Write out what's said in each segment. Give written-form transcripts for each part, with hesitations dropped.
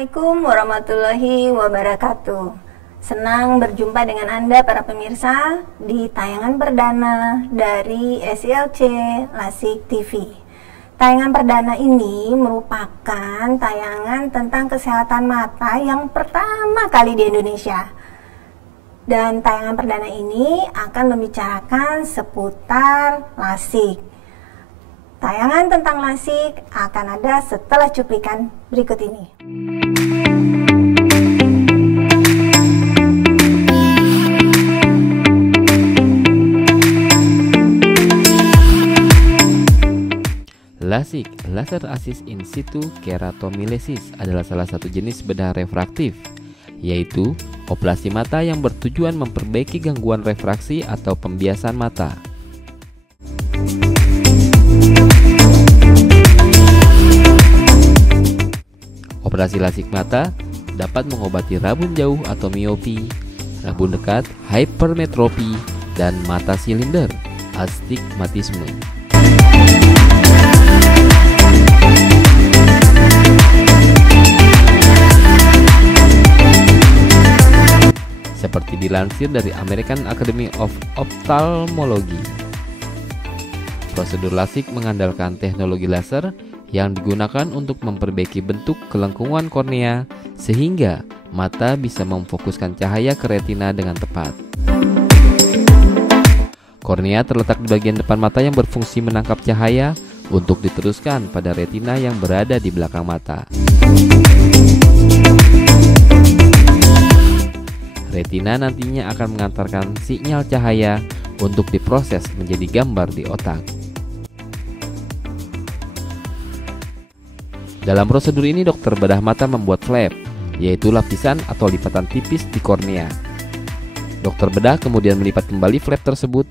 Assalamualaikum warahmatullahi wabarakatuh. Senang berjumpa dengan Anda para pemirsa di tayangan perdana dari SILC Lasik TV. Tayangan perdana ini merupakan tayangan tentang kesehatan mata yang pertama kali di Indonesia. Dan tayangan perdana ini akan membicarakan seputar lasik. Tayangan tentang lasik akan ada setelah cuplikan berikut ini. Lasik, laser assist in situ keratomilesis, adalah salah satu jenis bedah refraktif, yaitu operasi mata yang bertujuan memperbaiki gangguan refraksi atau pembiasan mata. Operasi lasik mata dapat mengobati rabun jauh atau miopi, rabun dekat, hypermetropi, dan mata silinder, astigmatisme. Seperti dilansir dari American Academy of Ophthalmology, prosedur lasik mengandalkan teknologi laser yang digunakan untuk memperbaiki bentuk kelengkungan kornea sehingga mata bisa memfokuskan cahaya ke retina dengan tepat. Kornea terletak di bagian depan mata yang berfungsi menangkap cahaya untuk diteruskan pada retina yang berada di belakang mata. Retina nantinya akan mengantarkan sinyal cahaya untuk diproses menjadi gambar di otak. Dalam prosedur ini, dokter bedah mata membuat flap, yaitu lapisan atau lipatan tipis di kornea. Dokter bedah kemudian melipat kembali flap tersebut.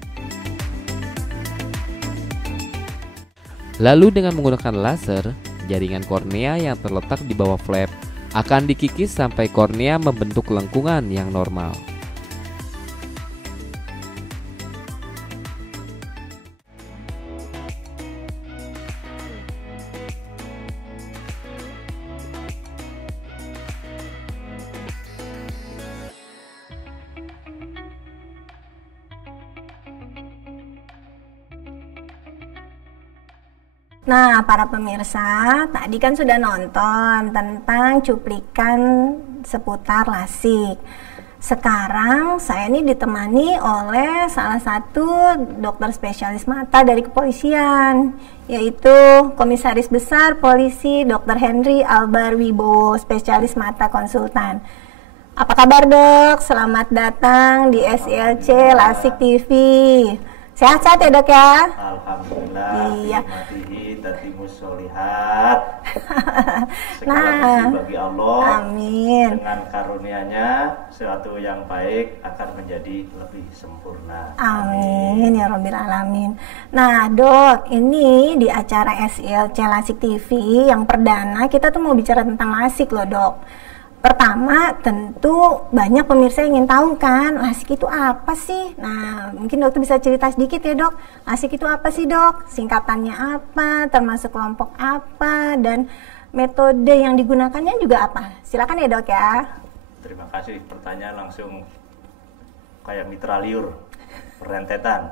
Lalu dengan menggunakan laser, jaringan kornea yang terletak di bawah flap akan dikikis sampai kornea membentuk lengkungan yang normal. Nah, para pemirsa, tadi kan sudah nonton tentang cuplikan seputar lasik. Sekarang saya ini ditemani oleh salah satu dokter spesialis mata dari kepolisian, yaitu Komisaris Besar Polisi Dr. Henry Albar Wibowo, spesialis mata konsultan. Apa kabar, Dok? Selamat datang di SILC Lasik TV. Sehat-sehat ya, Dok ya? Alhamdulillah. Iya. Tatimus solihat. Segala Nah, puji bagi Allah. amin. Dengan karunia-Nya sesuatu yang baik akan menjadi lebih sempurna. Amin ya Rabbil Alamin. Nah, Dok, ini di acara SILC Lasik TV yang perdana kita tuh mau bicara tentang lasik loh, Dok. Pertama, tentu banyak pemirsa yang ingin tahu kan, lasik itu apa sih? Nah, mungkin dokter bisa cerita sedikit ya, Dok. Lasik itu apa sih, Dok? Singkatannya apa? Termasuk kelompok apa? Dan metode yang digunakannya juga apa? Silakan ya, Dok ya. Terima kasih. Pertanyaan langsung kayak mitra liur, rentetan.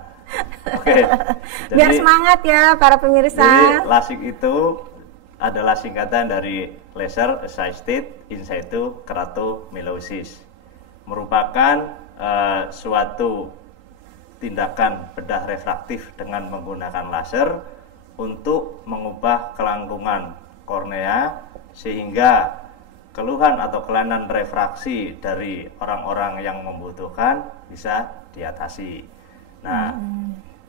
Oke. Biar semangat ya para pemirsa. Jadi lasik itu adalah singkatan dari Laser Assisted in situ keratomilesis, merupakan suatu tindakan bedah refraktif dengan menggunakan laser untuk mengubah kelangkungan kornea sehingga keluhan atau kelainan refraksi dari orang-orang yang membutuhkan bisa diatasi. Nah,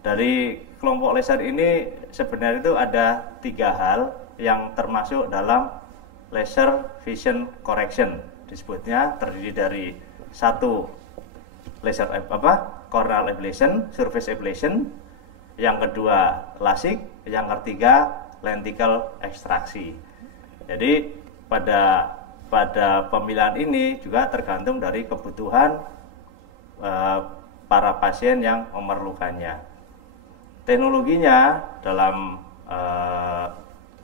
dari kelompok laser ini sebenarnya itu ada 3 hal yang termasuk dalam laser vision correction. Disebutnya terdiri dari 1 laser corneal ablation, surface ablation, yang kedua lasik, yang ketiga lenticle ekstraksi. Jadi pada pemilihan ini juga tergantung dari kebutuhan para pasien yang memerlukannya. Teknologinya dalam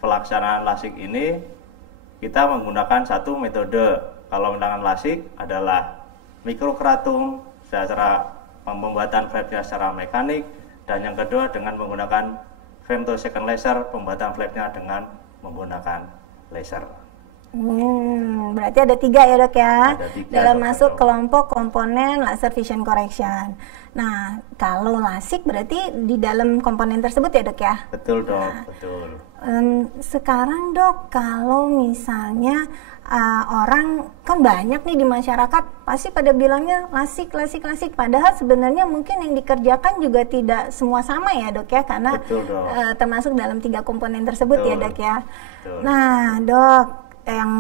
pelaksanaan lasik ini kita menggunakan satu metode. Kalau menggunakan lasik adalah mikrokeratung secara pembuatan flapnya secara mekanik, dan yang kedua dengan menggunakan femtosecond laser, pembuatan flapnya dengan menggunakan laser. Berarti ada 3 ya dok ya, Ada 3, dalam dok, masuk betul. kelompok komponen laser vision correction. Nah, kalau lasik berarti di dalam komponen tersebut ya dok ya? Betul dok, betul. Sekarang dok, kalau misalnya orang kan banyak nih di masyarakat pasti pada bilangnya lasik, padahal sebenarnya mungkin yang dikerjakan juga tidak semua sama ya dok ya, karena Betul, dok. termasuk dalam 3 komponen tersebut ya Betul. dok ya. Betul. Nah dok, yang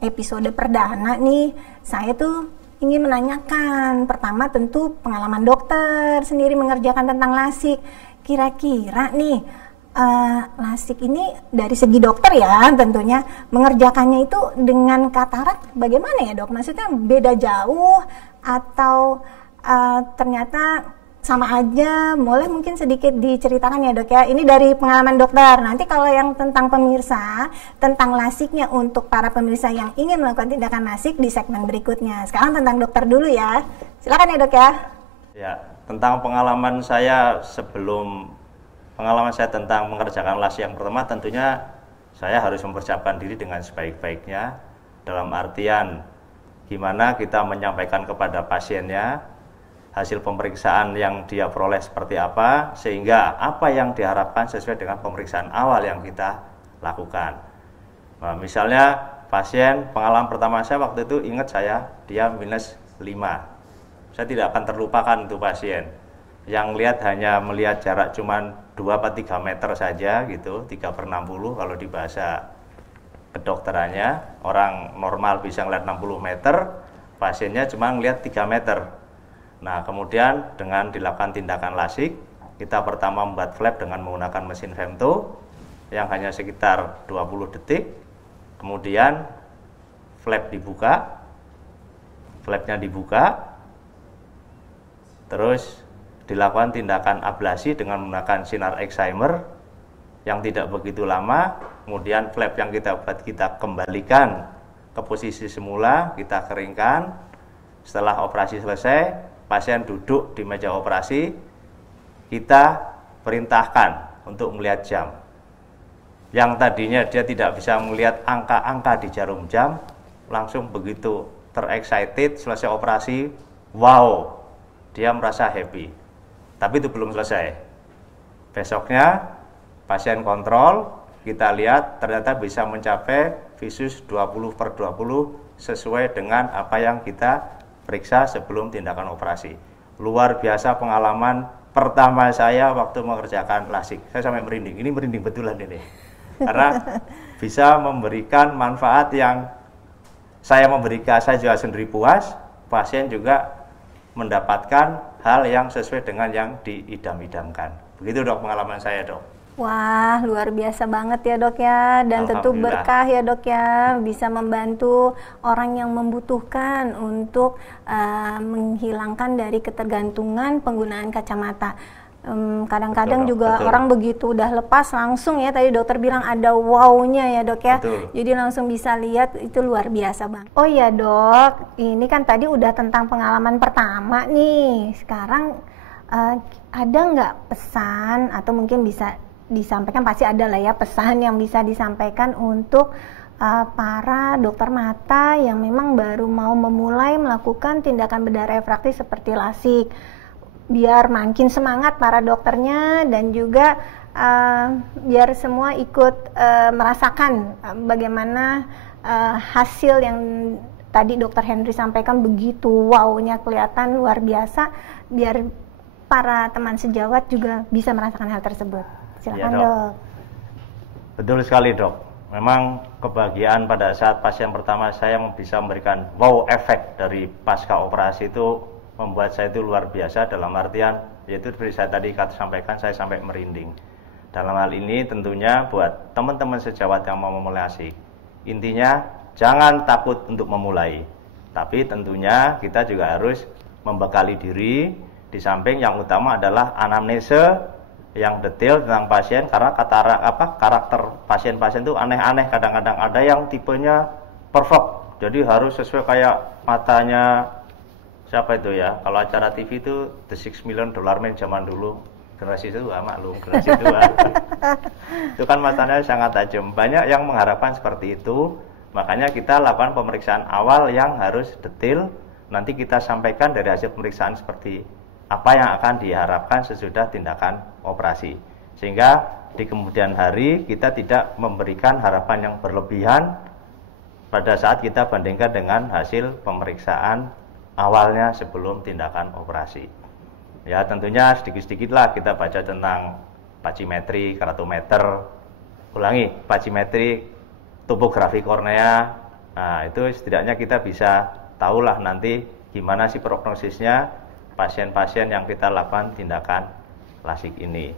episode perdana nih saya tuh ingin menanyakan, pertama tentu pengalaman dokter sendiri mengerjakan tentang lasik. Kira-kira nih lasik ini dari segi dokter ya tentunya mengerjakannya itu dengan katarak bagaimana ya dok? Maksudnya beda jauh atau ternyata sama aja? Boleh mungkin sedikit diceritakan ya dok ya, ini dari pengalaman dokter. Nanti kalau yang tentang pemirsa, tentang lasiknya untuk para pemirsa yang ingin melakukan tindakan lasik di segmen berikutnya. Sekarang tentang dokter dulu ya, silakan ya dok ya. Ya, tentang pengalaman saya tentang mengerjakan lasik yang pertama, tentunya saya harus mempersiapkan diri dengan sebaik-baiknya, dalam artian gimana kita menyampaikan kepada pasiennya hasil pemeriksaan yang dia peroleh seperti apa, sehingga apa yang diharapkan sesuai dengan pemeriksaan awal yang kita lakukan. Nah, misalnya pasien, pengalaman pertama saya waktu itu ingat saya, dia -5. Saya tidak akan terlupakan itu pasien. Yang lihat hanya melihat jarak cuman 2-3 meter saja gitu, 3/60 kalau di bahasa kedokterannya. Orang normal bisa ngelihat 60 meter, pasiennya cuma ngelihat 3 meter. Nah, kemudian dengan dilakukan tindakan lasik, kita pertama membuat flap dengan menggunakan mesin femto yang hanya sekitar 20 detik. Kemudian flapnya dibuka, terus dilakukan tindakan ablasi dengan menggunakan sinar excimer yang tidak begitu lama. Kemudian flap yang kita buat kita kembalikan ke posisi semula, kita keringkan. Setelah operasi selesai, pasien duduk di meja operasi, kita perintahkan untuk melihat jam. Yang tadinya dia tidak bisa melihat angka-angka di jarum jam, langsung begitu terexcited selesai operasi, wow, dia merasa happy. Tapi itu belum selesai. Besoknya pasien kontrol, kita lihat ternyata bisa mencapai visus 20/20 sesuai dengan apa yang kita periksa sebelum tindakan operasi. Luar biasa pengalaman pertama saya waktu mengerjakan lasik. Saya sampai merinding. Ini merinding betulan ini. Karena bisa memberikan manfaat yang saya juga sendiri puas, pasien juga mendapatkan hal yang sesuai dengan yang diidam-idamkan. Begitu dok pengalaman saya dok. Wah, luar biasa banget ya dok ya, dan tentu berkah ya dok ya, bisa membantu orang yang membutuhkan untuk menghilangkan dari ketergantungan penggunaan kacamata. Kadang-kadang juga betul. Orang begitu udah lepas langsung ya, tadi dokter bilang ada wow-nya ya dok ya, Betul. jadi langsung bisa lihat, itu luar biasa bang. Oh ya dok, ini kan tadi udah tentang pengalaman pertama nih, sekarang ada nggak pesan atau mungkin bisa disampaikan, pasti ada lah ya pesan yang bisa disampaikan untuk para dokter mata yang memang baru mau memulai melakukan tindakan bedah refraktif seperti lasik, biar makin semangat para dokternya dan juga biar semua ikut merasakan bagaimana hasil yang tadi dokter Henry sampaikan, begitu wow-nya kelihatan luar biasa, biar para teman sejawat juga bisa merasakan hal tersebut. Silakan Ya, dok. Betul sekali dok. Memang kebahagiaan pada saat pasien pertama saya bisa memberikan wow efek dari pasca operasi itu membuat saya itu luar biasa, dalam artian yaitu seperti saya tadi sampaikan, saya sampai merinding. Dalam hal ini tentunya buat teman-teman sejawat yang mau memulai lasik, intinya jangan takut untuk memulai, tapi tentunya kita juga harus membekali diri. Di samping yang utama adalah anamnese yang detail tentang pasien, karena karakter pasien-pasien itu aneh-aneh. Kadang-kadang ada yang tipenya perfect, jadi harus sesuai kayak matanya siapa itu ya, kalau acara TV itu The $6 Million Man zaman dulu, generasi tua maklum, generasi tua itu kan matanya sangat tajam. Banyak yang mengharapkan seperti itu, makanya kita lakukan pemeriksaan awal yang harus detail. Nanti kita sampaikan dari hasil pemeriksaan seperti apa yang akan diharapkan sesudah tindakan operasi, sehingga di kemudian hari kita tidak memberikan harapan yang berlebihan pada saat kita bandingkan dengan hasil pemeriksaan awalnya sebelum tindakan operasi. Ya, tentunya sedikit-sedikitlah kita baca tentang pacimetri, keratometer, pacimetri, topografi kornea. Nah, itu setidaknya kita bisa tahulah nanti gimana sih prognosisnya pasien-pasien yang kita lakukan tindakan lasik ini.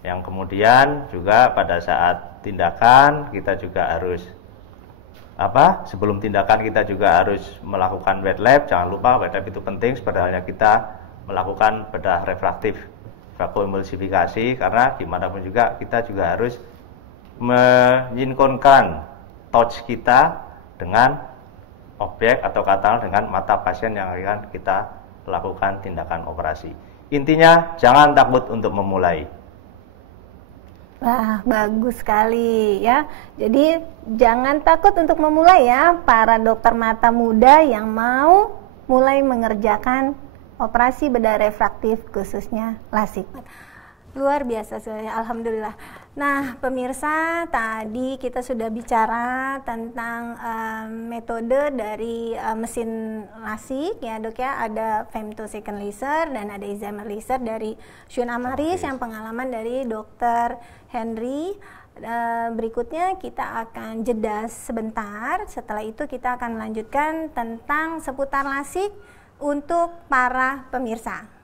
Yang kemudian juga pada saat tindakan kita juga harus sebelum tindakan kita juga harus melakukan wet lab. Jangan lupa wet lab itu penting, seperti halnya kita melakukan bedah refraktif vakuemulsifikasi, karena gimana pun juga kita juga harus menyinkronkan touch kita dengan objek atau katakanlah dengan mata pasien yang akan kita lakukan tindakan operasi. Intinya jangan takut untuk memulai. Wah, bagus sekali ya. Jadi jangan takut untuk memulai ya, para dokter mata muda yang mau mulai mengerjakan operasi bedah refraktif khususnya lasik. Luar biasa sekali, alhamdulillah. Nah, pemirsa, tadi kita sudah bicara tentang metode dari mesin lasik ya dok ya. Ada femtosecond laser dan ada excimer laser dari Shun Amaris yang pengalaman dari dokter Henry. Berikutnya kita akan jeda sebentar. Setelah itu kita akan melanjutkan tentang seputar lasik untuk para pemirsa.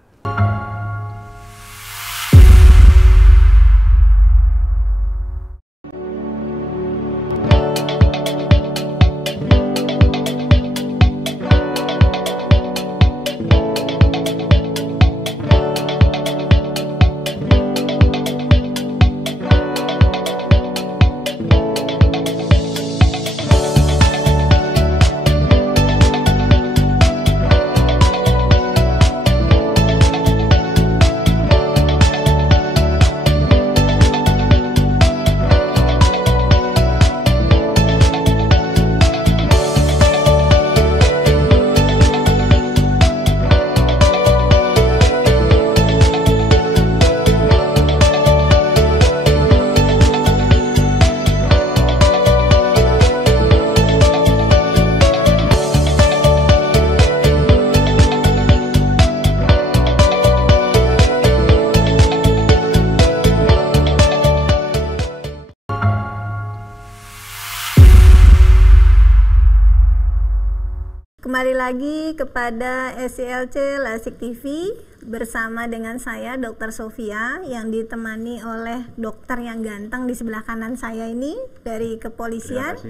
Kembali lagi kepada SILC Lasik TV bersama dengan saya Dr. Sofia yang ditemani oleh dokter yang ganteng di sebelah kanan saya ini dari kepolisian.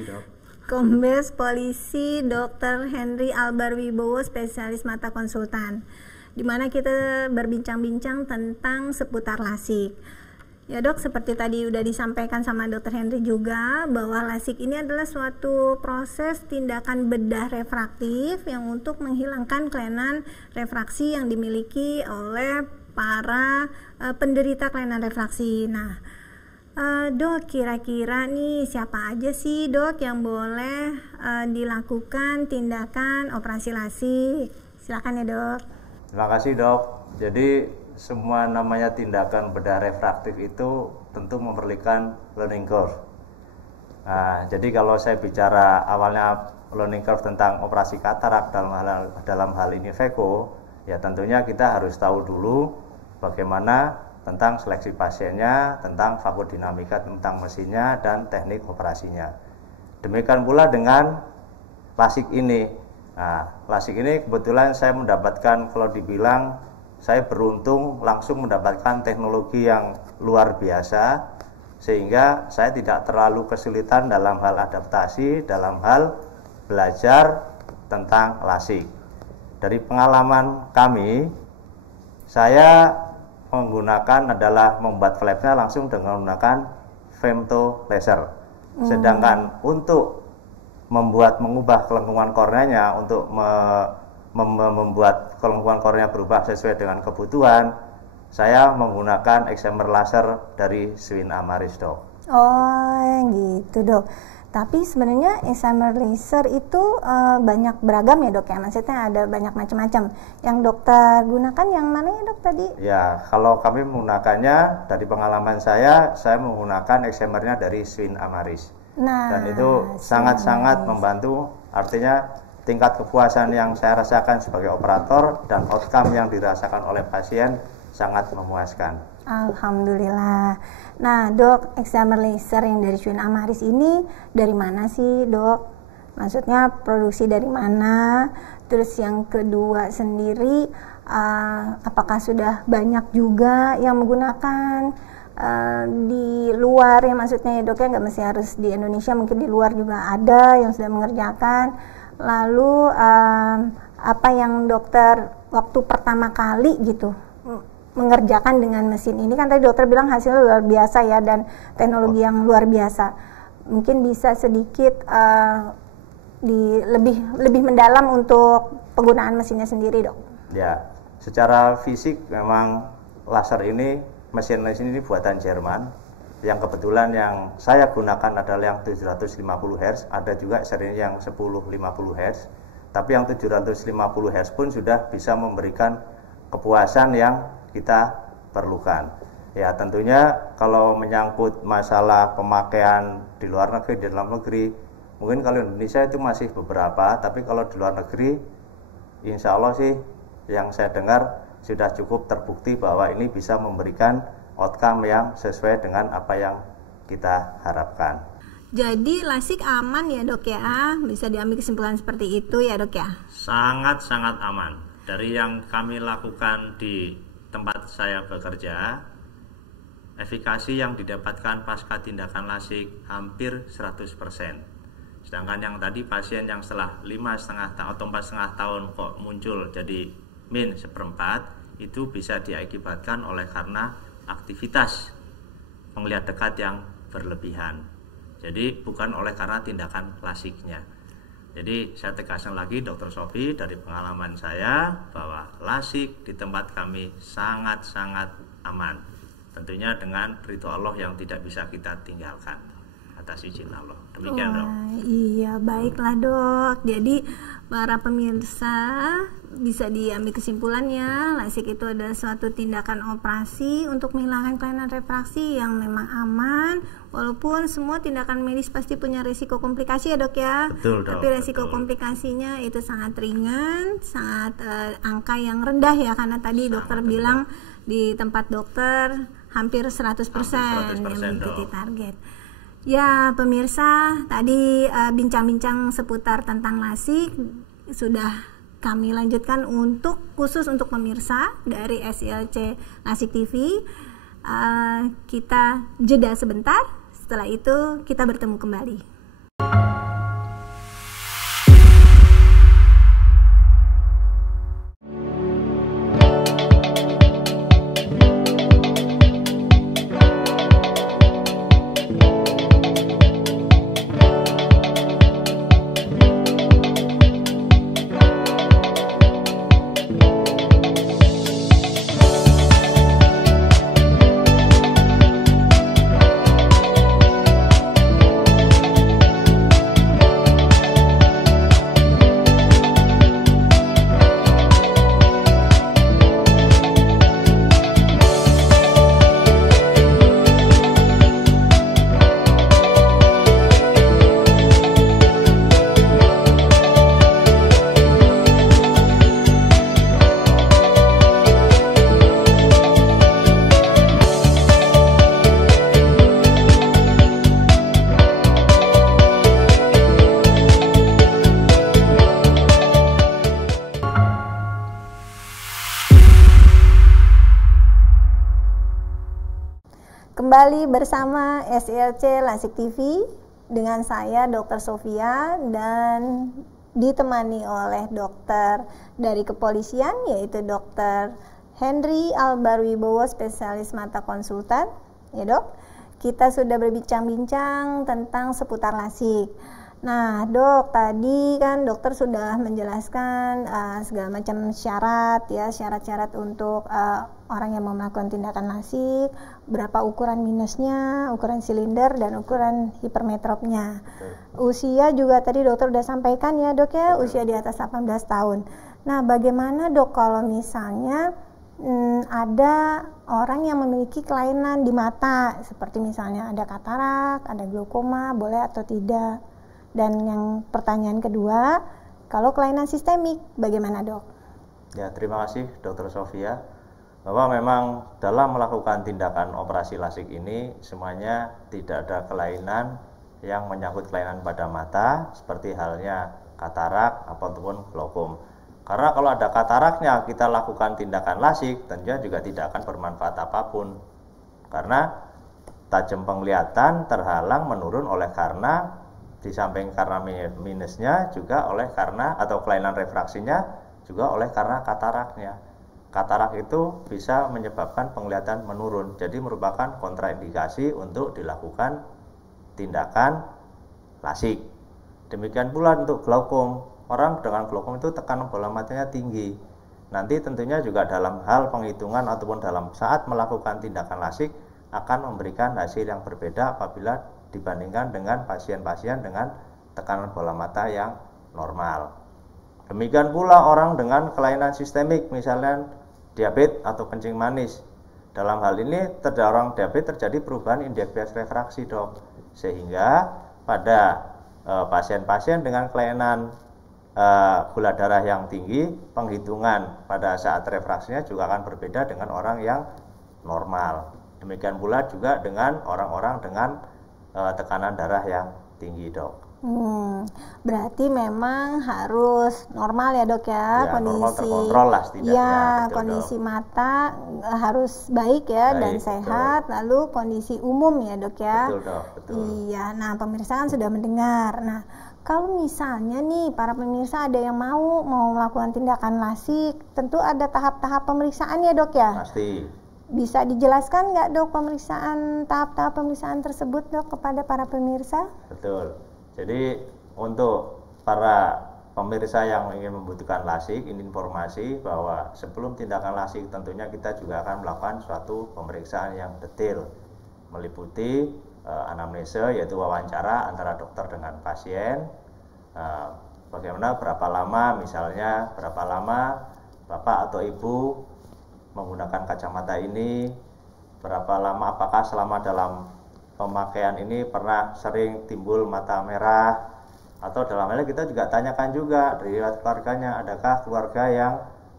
Kombes Polisi Dr. Henry Albar Wibowo, spesialis mata konsultan, di mana kita berbincang-bincang tentang seputar lasik. Ya dok, seperti tadi udah disampaikan sama Dr. Henry juga bahwa lasik ini adalah suatu proses tindakan bedah refraktif yang untuk menghilangkan kelainan refraksi yang dimiliki oleh para penderita kelainan refraksi. Nah, dok, kira-kira nih siapa aja sih dok yang boleh dilakukan tindakan operasi lasik? Silakan ya dok. Terima kasih dok. Jadi semua namanya tindakan bedah refraktif itu tentu memerlukan learning curve. Nah, jadi kalau saya bicara awalnya learning curve tentang operasi katarak dalam hal ini VECO, ya tentunya kita harus tahu dulu bagaimana tentang seleksi pasiennya, tentang vakodinamika, tentang mesinnya, dan teknik operasinya. Demikian pula dengan lasik ini. Nah, lasik ini kebetulan saya mendapatkan, kalau dibilang saya beruntung langsung mendapatkan teknologi yang luar biasa, sehingga saya tidak terlalu kesulitan dalam hal adaptasi, dalam hal belajar tentang lasik. Dari pengalaman kami, saya menggunakan adalah membuat flapnya langsung dengan menggunakan femto laser. Sedangkan untuk mengubah kelengkungan korneanya, untuk membuat kelengkungan kornea berubah sesuai dengan kebutuhan, saya menggunakan excimer laser dari Swin Amaris, Dok. Oh gitu, Dok. Tapi sebenarnya excimer laser itu banyak beragam ya, Dok ya? Maksudnya ada banyak macam-macam. Yang dokter gunakan yang mana ya, Dok, tadi? Ya, kalau kami menggunakannya, dari pengalaman saya menggunakan excimernya dari Swin Amaris. Nah, dan itu sangat-sangat membantu. Artinya tingkat kepuasan yang saya rasakan sebagai operator dan outcome yang dirasakan oleh pasien sangat memuaskan. Alhamdulillah. Nah, Dok, excimer laser yang dari Swin Amaris ini dari mana sih, Dok? Maksudnya produksi dari mana? Terus yang kedua sendiri, apakah sudah banyak juga yang menggunakan di luar ya, maksudnya ya, Dok ya, nggak mesti harus di Indonesia, mungkin di luar juga ada yang sudah mengerjakan. Lalu apa yang dokter waktu pertama kali gitu mengerjakan dengan mesin ini, kan tadi dokter bilang hasilnya luar biasa ya, dan teknologi yang luar biasa. Mungkin bisa sedikit lebih mendalam untuk penggunaan mesinnya sendiri, Dok. Ya, secara fisik memang mesin ini buatan Jerman. Yang kebetulan yang saya gunakan adalah yang 750 Hz, ada juga seri yang 1050 Hz. Tapi yang 750 Hz pun sudah bisa memberikan kepuasan yang kita perlukan. Ya, tentunya kalau menyangkut masalah pemakaian di luar negeri, di dalam negeri, mungkin kalau Indonesia itu masih beberapa, tapi kalau di luar negeri, insya Allah sih yang saya dengar sudah cukup terbukti bahwa ini bisa memberikan outcome yang sesuai dengan apa yang kita harapkan. Jadi LASIK aman ya, Dok ya? Bisa diambil kesimpulan seperti itu ya, Dok ya? Sangat-sangat aman. Dari yang kami lakukan di tempat saya bekerja, efikasi yang didapatkan pasca tindakan LASIK hampir 100%. Sedangkan yang tadi pasien yang setelah 5,5 tahun atau 4,5 tahun kok muncul jadi -1/4, itu bisa diakibatkan oleh karena aktivitas penglihatan dekat yang berlebihan. Jadi bukan oleh karena tindakan LASIK-nya. Jadi saya tegaskan lagi, Dr. Sofi, dari pengalaman saya bahwa LASIK di tempat kami sangat-sangat aman. Tentunya dengan ridho Allah yang tidak bisa kita tinggalkan atas izin Allah. Demikian, Dok. Iya, baiklah, Dok. Jadi para pemirsa bisa diambil kesimpulannya, LASIK itu adalah suatu tindakan operasi untuk menghilangkan kelainan refraksi yang memang aman. Walaupun semua tindakan medis pasti punya risiko komplikasi ya, Dok ya. Betul, Dok. Tapi risiko komplikasinya itu sangat ringan, sangat angka yang rendah ya, karena tadi dokter bilang di tempat dokter hampir 100% yang mengikuti target. Ya, pemirsa, tadi bincang-bincang seputar tentang LASIK sudah kami lanjutkan khusus untuk pemirsa dari SILC LASIK TV. Kita jeda sebentar, setelah itu kita bertemu kembali. Kembali bersama SILC LASIK TV dengan saya Dr. Sofia dan ditemani oleh dokter dari kepolisian yaitu Dr. Henry Albarwibowo, spesialis mata konsultan, ya dok. Kita sudah berbincang-bincang tentang seputar LASIK. Nah dok, tadi kan dokter sudah menjelaskan segala macam syarat ya, syarat-syarat untuk orang yang mau melakukan tindakan LASIK, berapa ukuran minusnya, ukuran silinder, dan ukuran hipermetropnya. Usia juga tadi dokter sudah sampaikan ya dok ya, usia di atas 18 tahun. Nah bagaimana dok kalau misalnya ada orang yang memiliki kelainan di mata, seperti misalnya ada katarak, ada glaukoma, boleh atau tidak? Dan yang pertanyaan kedua, kalau kelainan sistemik, bagaimana dok? Ya, terima kasih Dr. Sofia. Bahwa memang dalam melakukan tindakan operasi LASIK ini semuanya tidak ada kelainan yang menyangkut kelainan pada mata, seperti halnya katarak ataupun glaukom. Karena kalau ada kataraknya kita lakukan tindakan LASIK, tentunya juga tidak akan bermanfaat apapun. Karena tajam penglihatan terhalang menurun oleh karena di samping karena minusnya juga oleh karena atau kelainan refraksinya juga oleh karena kataraknya. Katarak itu bisa menyebabkan penglihatan menurun. Jadi merupakan kontraindikasi untuk dilakukan tindakan LASIK. Demikian pula untuk glaukom. Orang dengan glaukom itu tekanan bola matanya tinggi. Nanti tentunya juga dalam hal penghitungan ataupun dalam saat melakukan tindakan LASIK akan memberikan hasil yang berbeda apabila dibandingkan dengan pasien-pasien dengan tekanan bola mata yang normal. Demikian pula orang dengan kelainan sistemik, misalnya diabetes atau kencing manis. Dalam hal ini orang diabetes terjadi perubahan indeks bias refraksi dok. Sehingga pada pasien-pasien dengan kelainan gula darah yang tinggi, penghitungan pada saat refraksinya juga akan berbeda dengan orang yang normal. Demikian pula juga dengan orang-orang dengan tekanan darah yang tinggi dok. Berarti memang harus normal ya dok ya, kondisi normal terkontrol lah setidaknya. Ya, kondisi dok. Mata harus baik ya, baik, dan sehat, betul. Lalu kondisi umum ya dok ya. Betul dok, betul. Iya, nah pemirsa kan sudah mendengar. Nah kalau misalnya nih para pemirsa ada yang mau melakukan tindakan LASIK, tentu ada tahap-tahap pemeriksaan ya dok ya? Pasti. Bisa dijelaskan nggak dok tahap-tahap pemeriksaan tersebut dok kepada para pemirsa? Betul. Jadi untuk para pemirsa yang ingin membutuhkan LASIK, ini informasi bahwa sebelum tindakan LASIK tentunya kita juga akan melakukan suatu pemeriksaan yang detail, meliputi anamnesa, yaitu wawancara antara dokter dengan pasien. Bagaimana berapa lama, misalnya berapa lama bapak atau ibu menggunakan kacamata ini, berapa lama, apakah selama dalam pemakaian ini pernah sering timbul mata merah, atau dalam hal ini kita juga tanyakan juga dari keluarganya, adakah keluarga yang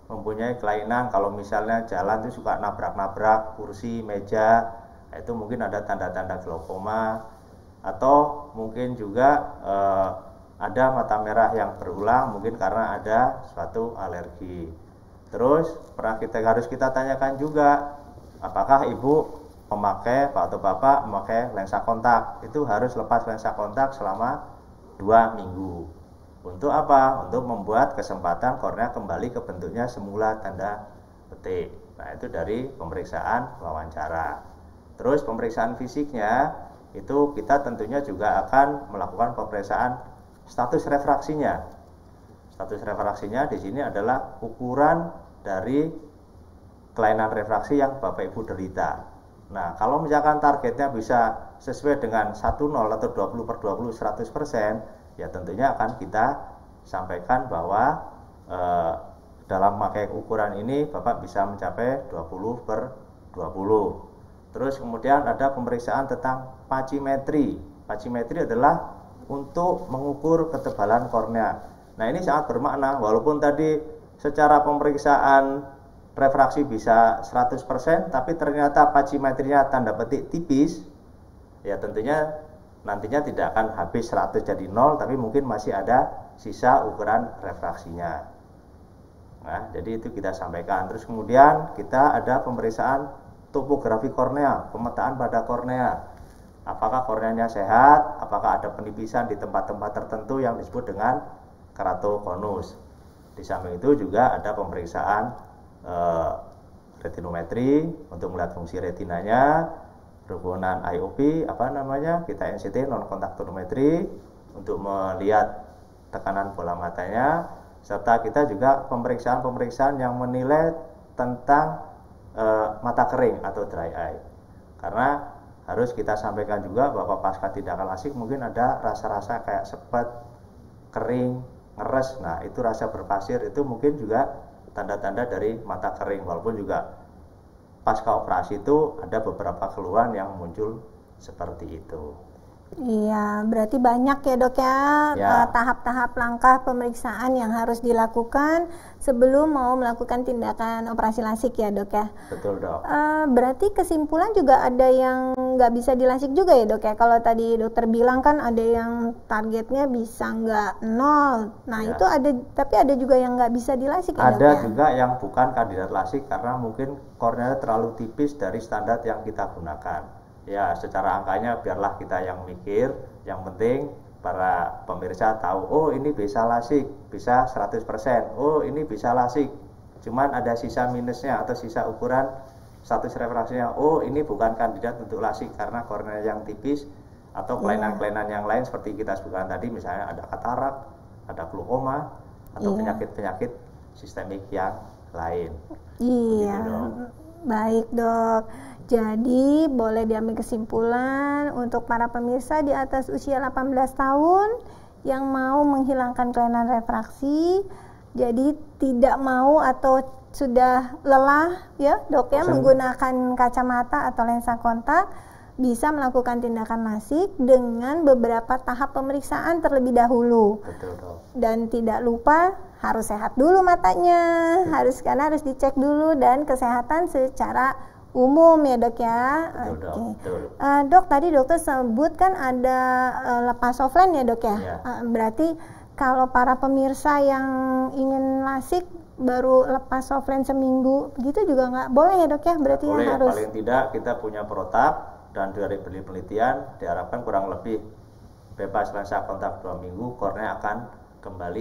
mempunyai kelainan, kalau misalnya jalan itu suka nabrak-nabrak kursi, meja, itu mungkin ada tanda-tanda glaukoma, atau mungkin juga ada mata merah yang berulang, mungkin karena ada suatu alergi. Terus harus kita tanyakan juga, apakah ibu pemakai atau bapak memakai lensa kontak, itu harus lepas lensa kontak selama 2 minggu. Untuk apa? Untuk membuat kesempatan kornea kembali ke bentuknya semula, tanda petik. Nah itu dari pemeriksaan wawancara. Terus pemeriksaan fisiknya itu kita tentunya juga akan melakukan pemeriksaan status refraksinya. Status refraksinya di sini adalah ukuran dari kelainan refraksi yang Bapak Ibu derita. Nah, kalau misalkan targetnya bisa sesuai dengan 10 atau 20/20 100%, ya tentunya akan kita sampaikan bahwa dalam memakai ukuran ini Bapak bisa mencapai 20/20. Terus kemudian ada pemeriksaan tentang pacimetri. Pacimetri adalah untuk mengukur ketebalan kornea. Nah ini sangat bermakna, walaupun tadi secara pemeriksaan refraksi bisa 100%, tapi ternyata pacimetrinya tanda petik tipis, ya tentunya nantinya tidak akan habis 100 jadi 0, tapi mungkin masih ada sisa ukuran refraksinya. Nah, jadi itu kita sampaikan. Terus kemudian kita ada pemeriksaan topografi kornea, pemetaan pada kornea. Apakah korneanya sehat, apakah ada penipisan di tempat-tempat tertentu yang disebut dengan keratokonus. Di samping itu juga ada pemeriksaan retinometri untuk melihat fungsi retinanya, berhubungan IOP kita NCT non kontak tonometri untuk melihat tekanan bola matanya, serta kita juga pemeriksaan yang menilai tentang mata kering atau dry eye. Karena harus kita sampaikan juga bahwa pasca tindakan lasik mungkin ada rasa-rasa kayak sepet, kering, ngeres. Nah, itu rasa berpasir itu mungkin juga tanda-tanda dari mata kering, walaupun juga pasca operasi itu ada beberapa keluhan yang muncul seperti itu. Iya, berarti banyak ya dok ya, tahap-tahap langkah pemeriksaan yang harus dilakukan sebelum mau melakukan tindakan operasi lasik ya dok ya. Betul dok. Berarti kesimpulan juga ada yang nggak bisa dilasik juga ya dok ya. Kalau tadi dokter bilang kan ada yang targetnya bisa nggak 0. Nah itu ada, tapi ada juga yang nggak bisa dilasik ya dok ya. Ada juga yang bukan kandidat lasik karena mungkin korneanya terlalu tipis dari standar yang kita gunakan. Ya, secara angkanya biarlah kita yang mikir, yang penting para pemirsa tahu, oh ini bisa lasik, bisa 100%, oh ini bisa lasik, cuman ada sisa minusnya atau sisa ukuran status refraksinya, oh ini bukan kandidat untuk lasik karena kornea yang tipis atau kelainan-kelainan yang lain seperti kita sebutkan tadi, misalnya ada katarak, ada glaukoma, atau penyakit-penyakit sistemik yang lain. Iya, baik dok. Jadi boleh diambil kesimpulan untuk para pemirsa di atas usia 18 tahun yang mau menghilangkan kelainan refraksi, jadi tidak mau atau sudah lelah ya dok ya menggunakan kacamata atau lensa kontak, bisa melakukan tindakan lasik dengan beberapa tahap pemeriksaan terlebih dahulu. Betul, dok. Dan tidak lupa harus sehat dulu matanya, karena harus dicek dulu dan kesehatan secara umum ya dok ya. Dok, tadi dokter sebut kan ada lepas offline ya dok ya. Berarti kalau para pemirsa yang ingin lasik baru lepas offline seminggu begitu juga nggak boleh ya dok ya? Berarti boleh, harus. Paling tidak kita punya protap dan dari penelitian diharapkan kurang lebih bebas lensa kontak 2 minggu, kornea akan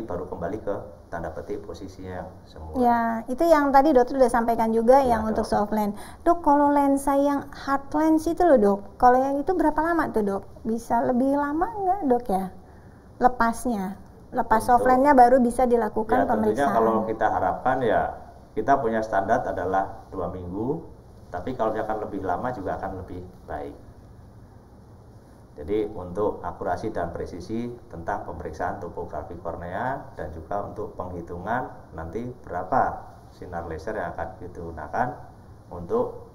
baru kembali ke tanda petik posisinya semula. Ya, itu yang tadi dokter sudah sampaikan juga yang untuk soft lens. Dok, kalau lensa yang hard lens itu loh dok, kalau yang itu berapa lama tuh dok? Bisa lebih lama nggak dok ya? Lepasnya, soft lens-nya baru bisa dilakukan pemeriksaan. Tentunya kalau kita harapkan ya kita punya standar adalah 2 minggu, tapi kalau akan lebih lama juga akan lebih baik. Jadi untuk akurasi dan presisi tentang pemeriksaan topografi kornea dan juga untuk penghitungan nanti berapa sinar laser yang akan digunakan untuk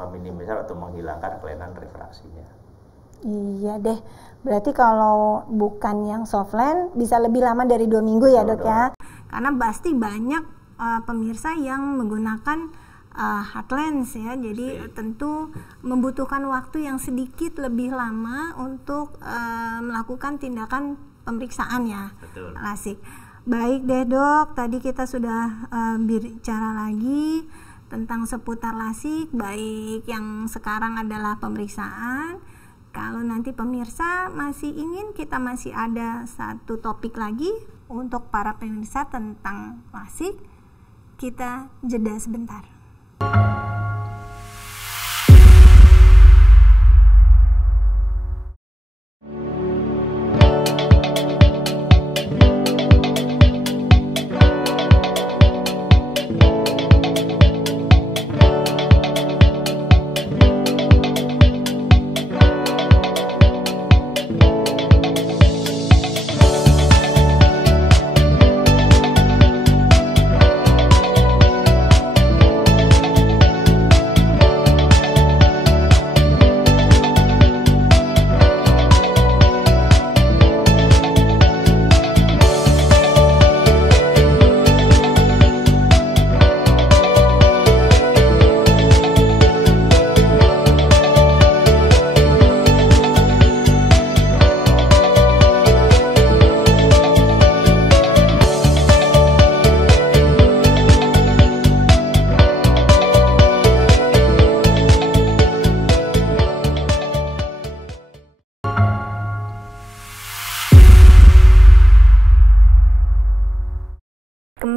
meminimalisir atau menghilangkan kelainan refraksinya. Iya deh, berarti kalau bukan yang soft lens bisa lebih lama dari 2 minggu ya dok ya. Karena pasti banyak pemirsa yang menggunakan hard lens ya, jadi tentu membutuhkan waktu yang sedikit lebih lama untuk melakukan tindakan pemeriksaan ya. Betul. Lasik. Baik deh dok, tadi kita sudah bicara lagi tentang seputar lasik, baik yang sekarang adalah pemeriksaan. Kalau nanti pemirsa masih ingin, kita masih ada satu topik lagi untuk para pemirsa tentang lasik. Kita jeda sebentar.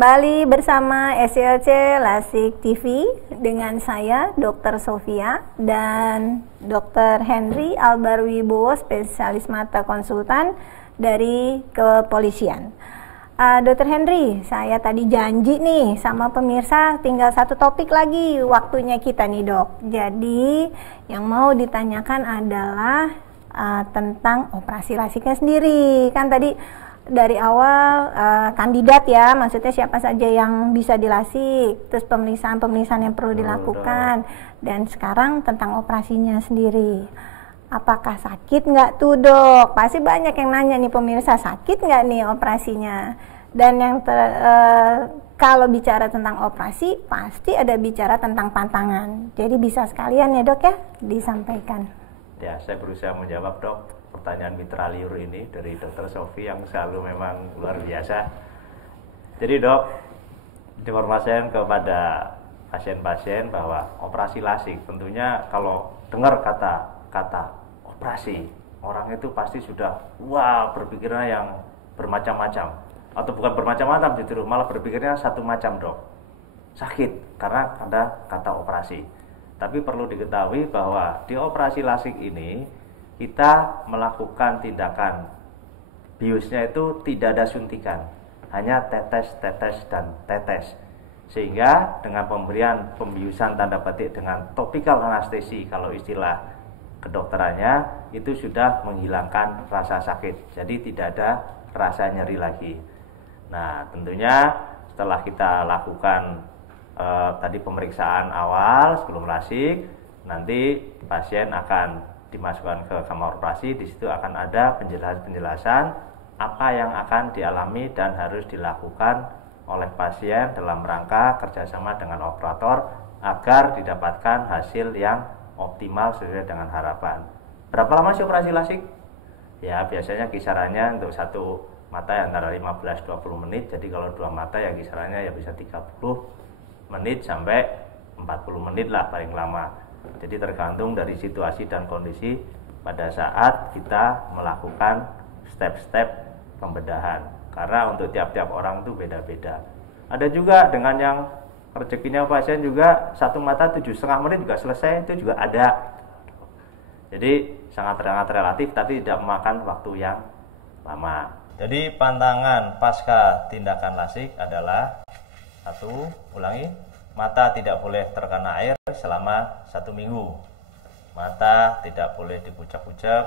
Kembali bersama SLC Lasik TV dengan saya Dr. Sofia dan Dr. Henry Albarwibowo, spesialis mata konsultan dari kepolisian. Dr. Henry, saya tadi janji nih sama pemirsa tinggal satu topik lagi waktunya kita nih dok. Jadi yang mau ditanyakan adalah tentang operasi lasiknya sendiri. Kan tadi dari awal kandidat ya, maksudnya siapa saja yang bisa dilasik, terus pemeriksaan-pemeriksaan yang perlu dilakukan, dan sekarang tentang operasinya sendiri. Apakah sakit nggak tuh dok? Pasti banyak yang nanya nih pemirsa, sakit nggak nih operasinya? Dan yang kalau bicara tentang operasi, pasti ada bicara tentang pantangan. Jadi bisa sekalian ya dok ya, disampaikan. Ya, saya berusaha menjawab dok pertanyaan mitra liur ini dari Dr. Sofi yang selalu memang luar biasa. Jadi dok, informasikan kepada pasien-pasien bahwa operasi lasik tentunya kalau dengar kata operasi, orang itu pasti sudah berpikirnya yang bermacam-macam, atau bukan bermacam-macam justru malah berpikirnya satu macam dok, sakit karena ada kata operasi. Tapi perlu diketahui bahwa di operasi lasik ini kita melakukan tindakan biusnya itu tidak ada suntikan, hanya tetes, dan tetes. Sehingga dengan pemberian pembiusan tanda petik dengan topical anestesi, kalau istilah kedokterannya, itu sudah menghilangkan rasa sakit. Jadi tidak ada rasa nyeri lagi. Nah, tentunya setelah kita lakukan tadi pemeriksaan awal sebelum lasik, nanti pasien akan dimasukkan ke kamar operasi. Di situ akan ada penjelasan apa yang akan dialami dan harus dilakukan oleh pasien dalam rangka kerjasama dengan operator agar didapatkan hasil yang optimal sesuai dengan harapan. Berapa lama sih operasi lasik? Ya biasanya kisarannya untuk satu mata antara 15-20 menit. Jadi kalau dua mata ya kisarannya ya bisa 30 menit sampai 40 menit lah paling lama. Jadi tergantung dari situasi dan kondisi pada saat kita melakukan step-step pembedahan. Karena untuk tiap-tiap orang itu beda-beda. Ada juga dengan yang rezekinya pasien juga satu mata 7,5 menit juga selesai, itu juga ada. Jadi sangat relatif tapi tidak memakan waktu yang lama. Jadi pantangan pasca tindakan lasik adalah mata tidak boleh terkena air selama 1 minggu. Mata tidak boleh dikucek-kucek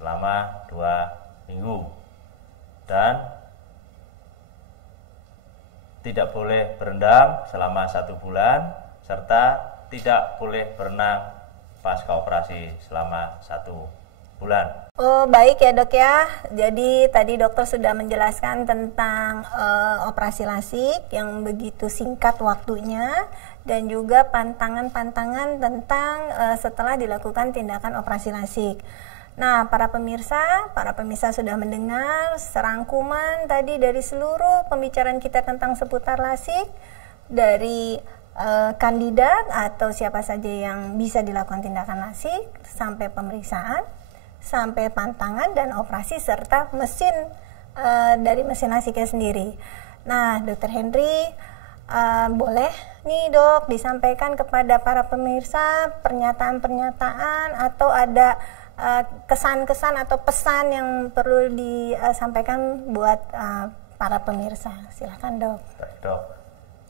selama 2 minggu. Dan tidak boleh berendam selama 1 bulan, serta tidak boleh berenang pasca operasi selama 1 bulan. Oh baik ya dok ya, jadi tadi dokter sudah menjelaskan tentang operasi lasik yang begitu singkat waktunya dan juga pantangan-pantangan tentang setelah dilakukan tindakan operasi lasik. Nah para pemirsa sudah mendengar serangkuman tadi dari seluruh pembicaraan kita tentang seputar lasik, dari kandidat atau siapa saja yang bisa dilakukan tindakan lasik sampai pemeriksaan, sampai pantangan dan operasi serta mesin dari mesin lasiknya sendiri. Nah, Dr. Henry, boleh nih dok disampaikan kepada para pemirsa pernyataan-pernyataan atau ada kesan-kesan atau pesan yang perlu disampaikan buat para pemirsa. Silakan dok. Dok,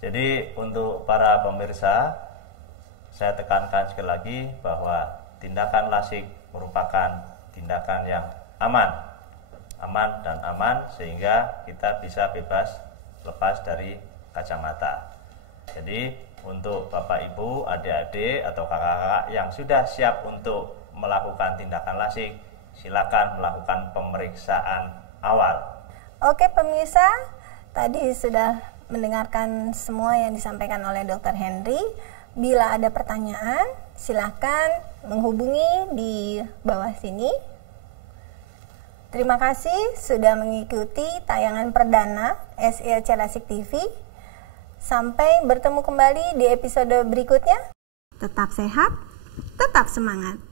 jadi untuk para pemirsa, saya tekankan sekali lagi bahwa tindakan lasik merupakan tindakan yang aman dan aman sehingga kita bisa bebas lepas dari kacamata. Jadi untuk Bapak Ibu, adik-adik atau kakak-kakak yang sudah siap untuk melakukan tindakan lasik, silakan melakukan pemeriksaan awal. Oke pemirsa, tadi sudah mendengarkan semua yang disampaikan oleh Dr. Henry. Bila ada pertanyaan, silakan menghubungi di bawah sini. Terima kasih sudah mengikuti tayangan perdana SLC Lasik TV. Sampai bertemu kembali di episode berikutnya. Tetap sehat, tetap semangat.